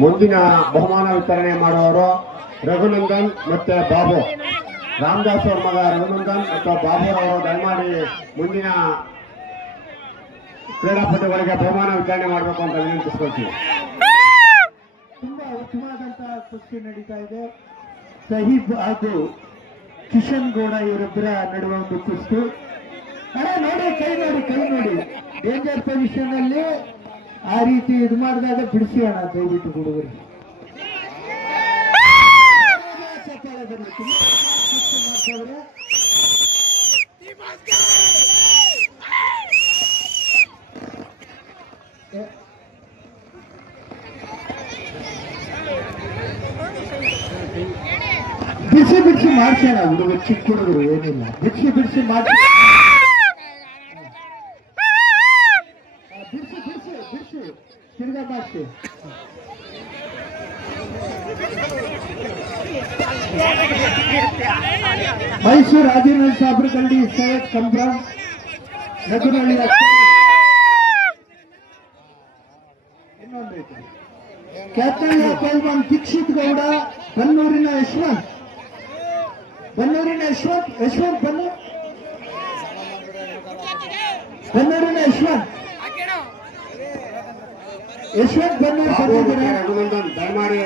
ಮುಂದಿನ ಬಹುಮಾನ ವಿತರಣೆ ಮಾಡುವವರು ರಘುನಂದನ್ ಮತ್ತೆ ಬಾಬು. ರಾಮದಾಸ್ ಅವ್ರ ಮಗ ರಘುನಂದನ್ ಮತ್ತು ಬಾಬು ಅವರು ದಯಮಾಡಿ ಮುಂದಿನ ಕ್ರೀಡಾಪಟುಗಳಿಗೆ ಬಹುಮಾನ ವಿತರಣೆ ಮಾಡಬೇಕು ಅಂತ ವಿನಂತಿಸ್ಕೊಳ್ತೀವಿ. ತುಂಬಾ ಉತ್ತಮವಾದಂತಹ ಕುಸ್ತಿ ನಡೀತಾ ಇದೆ. ಸಹೀಬ್ ಹಾಗೂ ಕಿಶನ್ ಗೌಡ ಇವರಿಬ್ಬರ ನಡುವೆ ಒಂದು ಕುಸ್ತಿ. ನೋಡಿ ಕೈ ನೋಡಿ ಡೇಂಜರ್ ಪೊಸಿಷನ್ ಅಲ್ಲಿ ಆ ರೀತಿ ಇದು ಮಾಡಿದಾಗ ಬಿಡಿಸಿ ಅಣ್ಣ ದಯವಿಟ್ಟು ಹುಡುಗರು. ಬಿಡಿಸಿ ಮಾಡ್ಸೋಣ ಹುಡುಗರು, ಚಿಕ್ಕ ಹುಡುಗರು ಏನಿಲ್ಲ, ಬಿಡಿಸಿ ಮಾಡ್ಸಿ ತಿರ್ಗಾ ಮಾಡ್ಸಿ. ಮೈಸೂರು ಆದಿನಾಥ್ ಸಾಬ್ರಗಂಡಿ ಸೈಯದ್ ಕಂಬ್ರಾನ್ ನಗುನಹಳ್ಳಿ ಇನ್ನೊಂದೈತೆ ಕ್ಯಾಪ್ಟನ್ ಪೈಲ್ವಾನ್ ದೀಕ್ಷಿತ್ ಗೌಡ ಬನ್ನೂರಿನ ಯಶವಂತ್ ಬನ್ನೂರಿನ ಯಶವಂತ್ ಬನ್ನೂರು ರಘುನಂದನ್ ದಯಮಾಡಿ